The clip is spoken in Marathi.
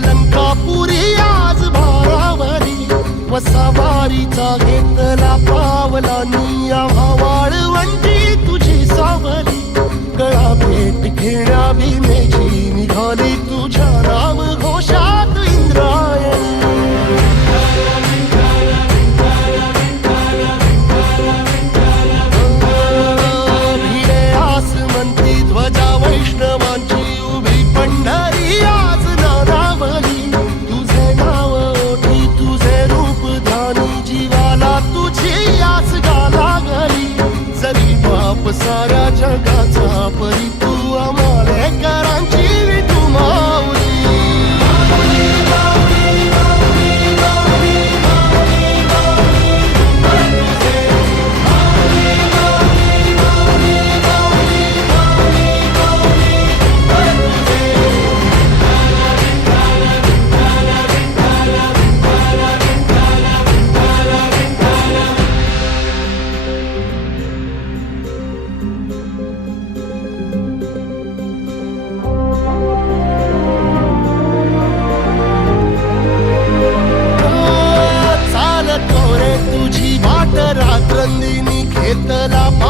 अलंकापुरी आज भारावरी वसावारीचा घेतला చేతలా